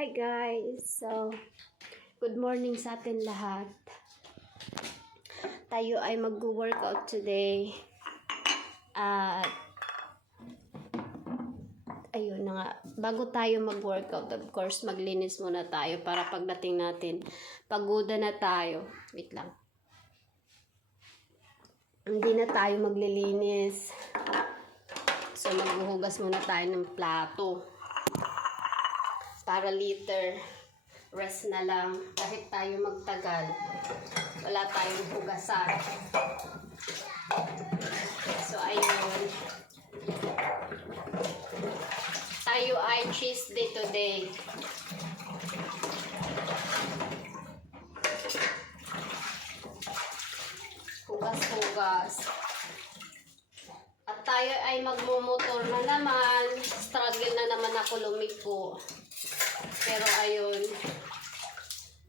Hi guys! So, good morning sa atin lahat. Tayo ay mag-workout today. At, ayun na nga. Bago tayo mag-workout, of course, maglinis muna tayo para pagdating natin, pagoda na tayo. Wait lang. Hindi na tayo maglilinis. So, maghuhugas muna tayo ng plato. Para later, rest na lang. Kahit tayo magtagal, wala tayong hugasan. So, ayun. Tayo ay cheese day today. Hugas-hugas. At tayo ay magmumotor na naman. Struggle na naman ako lumiko. Pero ayun,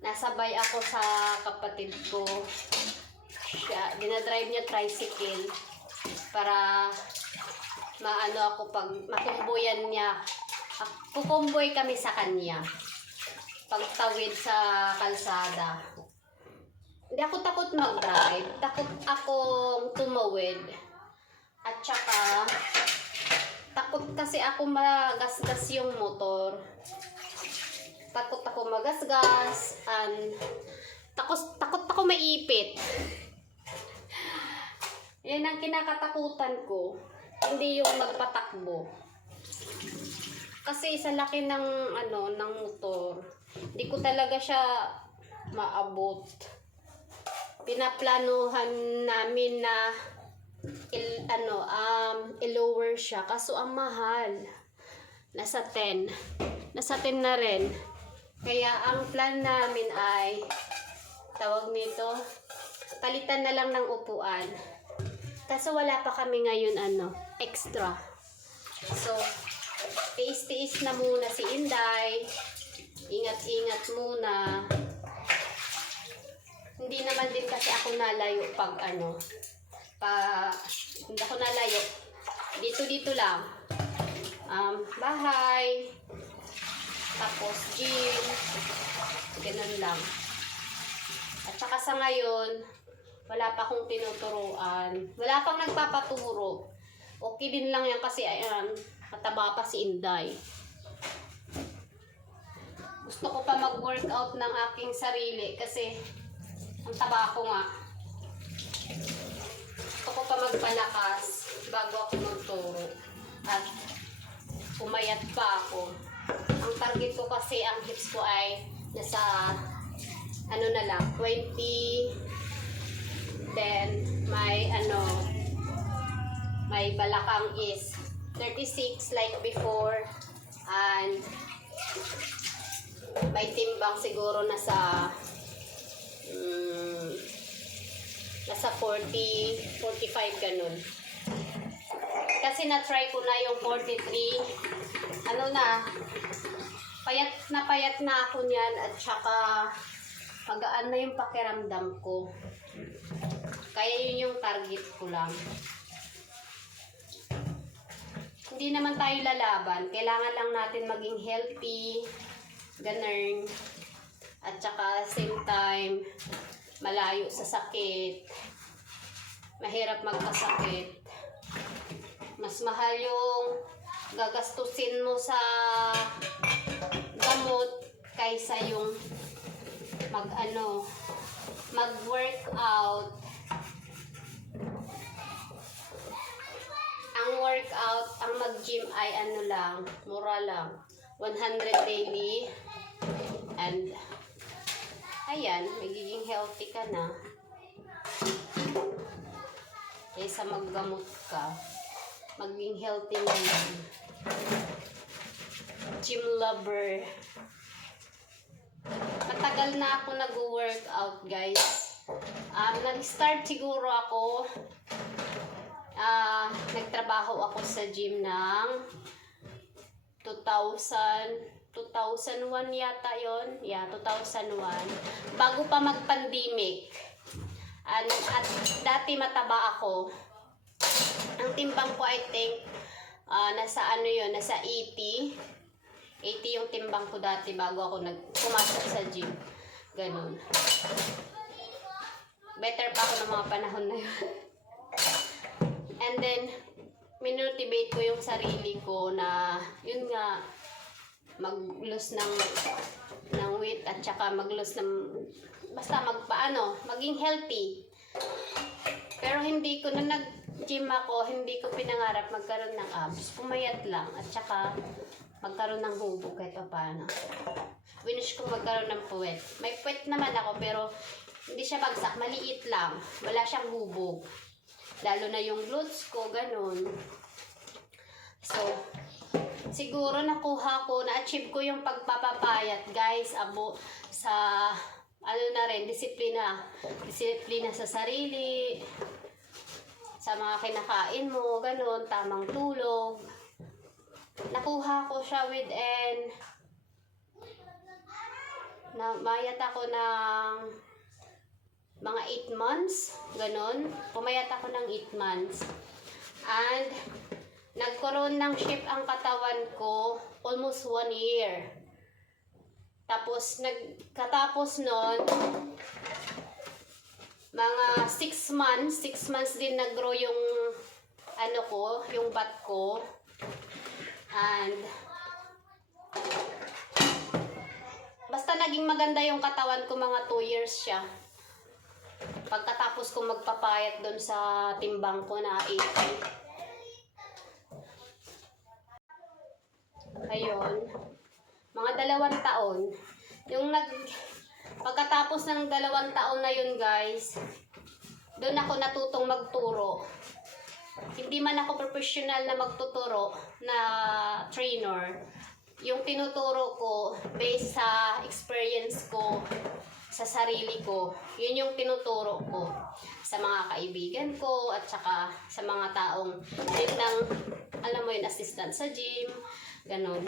nasabay ako sa kapatid ko. Dinadrive niya tricycle para maano ako pag matumbuyan niya. Kukumboy kami sa kanya. Pagtawid sa kalsada. Hindi ako takot mag-drive. Takot akong tumawid. At saka, takot kasi ako magasgas yung motor. Takot ako magasgas, and takot ako maipit. Yan ang kinakatakutan ko, hindi yung magpatakbo. Kasi sa laki ng ng motor, hindi ko talaga siya maabot. Pinaplanuhan namin na i-lower siya, kaso ang mahal. Nasa 10 na rin. Kaya ang plan namin ay, tawag nito, palitan na lang ng upuan. Kaso wala pa kami ngayon extra. So, tiis-tiis na muna si Inday. Ingat-ingat muna. Hindi naman din kasi ako nalayo pag hindi ako nalayo. Dito lang. Bahay. Tapos gym, ganun lang. At saka sa ngayon, wala pa akong tinuturuan. Wala pang nagpapaturo. Okay din lang yan kasi mataba pa si Inday. Gusto ko pa mag-workout ng aking sarili kasi ang taba ko nga. Gusto ko pa magpalakas bago ako magturo. At pumayat pa ako. Ang target ko kasi, ang hips ko ay nasa na lang 20. Then may balakang is 36 like before, and may timbang siguro nasa 40, 45 ganun. Kasi na-try ko na yung 43. Payat na ako niyan, at saka pagaan na yung pakiramdam ko. Kaya yun yung target ko lang. Hindi naman tayo lalaban. Kailangan lang natin maging healthy, ganun. At saka same time, malayo sa sakit. Mahirap magkasakit. Mas mahal yung gagastusin mo sa gamot kaysa yung mag-workout. Ang workout, ang mag-gym ay lang, mura lang. 100 daily. And ayan, magiging healthy ka na. Kaysa maggamot ka, maging healthy na yan. Gym lover. Matagal na ako nag-workout, guys. Nag-start siguro ako, nagtrabaho ako sa gym ng 2001 yata yon. Yeah, 2001. Bago pa mag-pandemic. At dati mataba ako. Ang timbang ko, I think, nasa nasa 80. 80 yung timbang ko dati bago ako pumasok sa gym. Ganun. Better pa ako ng mga panahon na yun. And then, minotivate ko yung sarili ko na, yun nga, mag-lose ng weight at saka mag-lose ng, basta maging healthy. Pero hindi ko, nung nag-gym ako, hindi ko pinangarap magkaroon ng abs. Pumayat lang at saka magkaroon ng hubog kahit pa paano. Wish ko magkaroon ng puwet. May puwet naman ako pero hindi siya bagsak, maliit lang. Wala siyang hubog. Lalo na yung glutes ko, ganun. So, siguro na-achieve ko yung pagpapapayat, guys, sa, na rin, disiplina. Disiplina sa sarili, sa mga kinakain mo, ganun, tamang tulog. Nakuha ko siya within, mayat ako ng mga 8 months, ganun. Pumayat ako ng 8 months. And, nagkaroon ng shape ang katawan ko almost 1 year. Tapos, katapos nun, mga 6 months din nag-grow yung, yung butt ko. And, basta naging maganda yung katawan ko, mga 2 years siya. Pagkatapos ko magpapayat doon sa timbang ko na 80. Ayun. Mga 2 taon. Pagkatapos ng 2 taon na yun, guys, doon ako natutong magturo. Hindi man ako professional na magtuturo na trainer. Yung tinuturo ko based sa experience ko sa sarili ko, yun yung tinuturo ko sa mga kaibigan ko at saka sa mga taong yun ng, alam mo yun, assistant sa gym, ganun.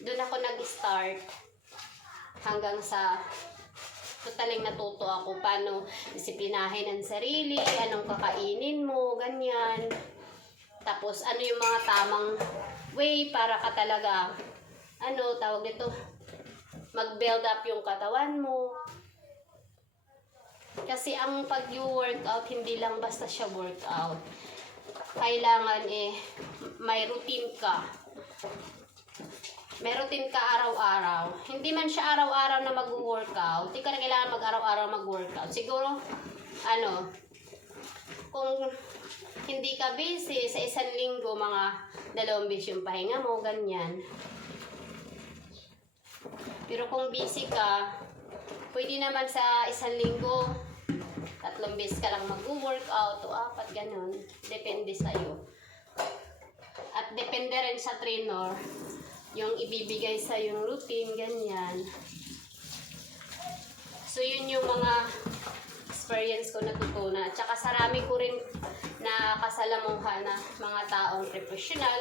Doon ako nag-start hanggang sa totaling natuto ako paano disiplinahin ang sarili, anong kakainin mo, ganyan. Tapos ano yung mga tamang way para ka talaga, tawag dito, mag-build up yung katawan mo. Kasi ang pag-workout, hindi lang basta siya workout. Kailangan may routine ka. May routine ka araw-araw. Hindi man siya araw-araw na mag-workout. Hindi ka na kailangan mag-araw-araw mag-workout. Siguro, kung hindi ka busy, sa 1 linggo, mga 2 beses yung pahinga mo, ganyan. Pero kung busy ka, pwede naman sa 1 linggo, 3 beses ka lang mag-workout o 4, ganun. Depende sa'yo. At depende rin sa trainer, yung ibibigay sa yung routine, ganyan. So, yun yung mga experience ko natutunan. At saka sarami ko rin na kasalamuhan na mga taong professional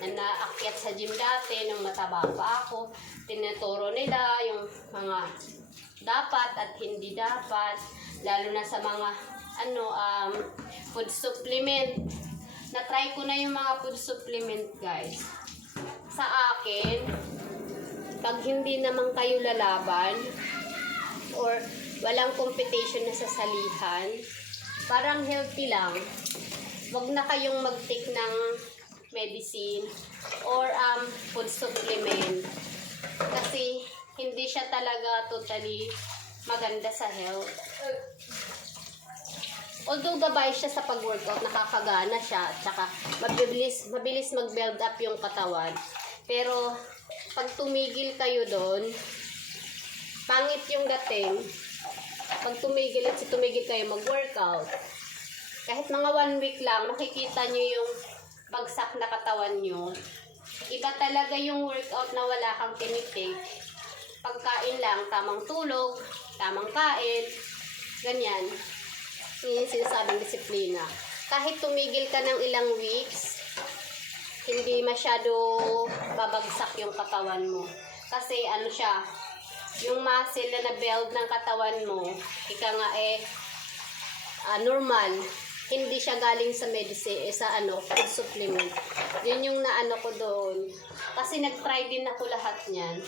na naakyat sa gym dati nung mataba pa ako. Tinuturo nila yung mga dapat at hindi dapat, lalo na sa mga food supplement. Na-try ko na yung mga food supplement, guys. Sa akin, pag hindi naman kayo lalaban or walang competition na sa salihan, parang healthy lang. Huwag na kayong mag-take ng medicine or food supplement. Kasi hindi siya talaga totally maganda sa health. Although gabay siya sa pag-workout, nakakagana siya, at saka mabilis mag-build up yung katawan. Pero pag tumigil kayo doon, pangit yung dating. Pag tumigil kayo mag-workout, kahit mga 1 week lang, makikita nyo yung bagsak na katawan nyo. Iba talaga yung workout na wala kang tinitik. Pagkain lang, tamang tulog, tamang kain, ganyan. Yun yung sinasabing disiplina. Kahit tumigil ka ng ilang weeks, hindi masyado babagsak yung katawan mo. Kasi siya, yung muscle na na-build ng katawan mo, ika nga normal. hindi siya galing sa medicine, sa food supplement. Yun yung naano ko doon. Kasi nag-try din ako lahat niyan.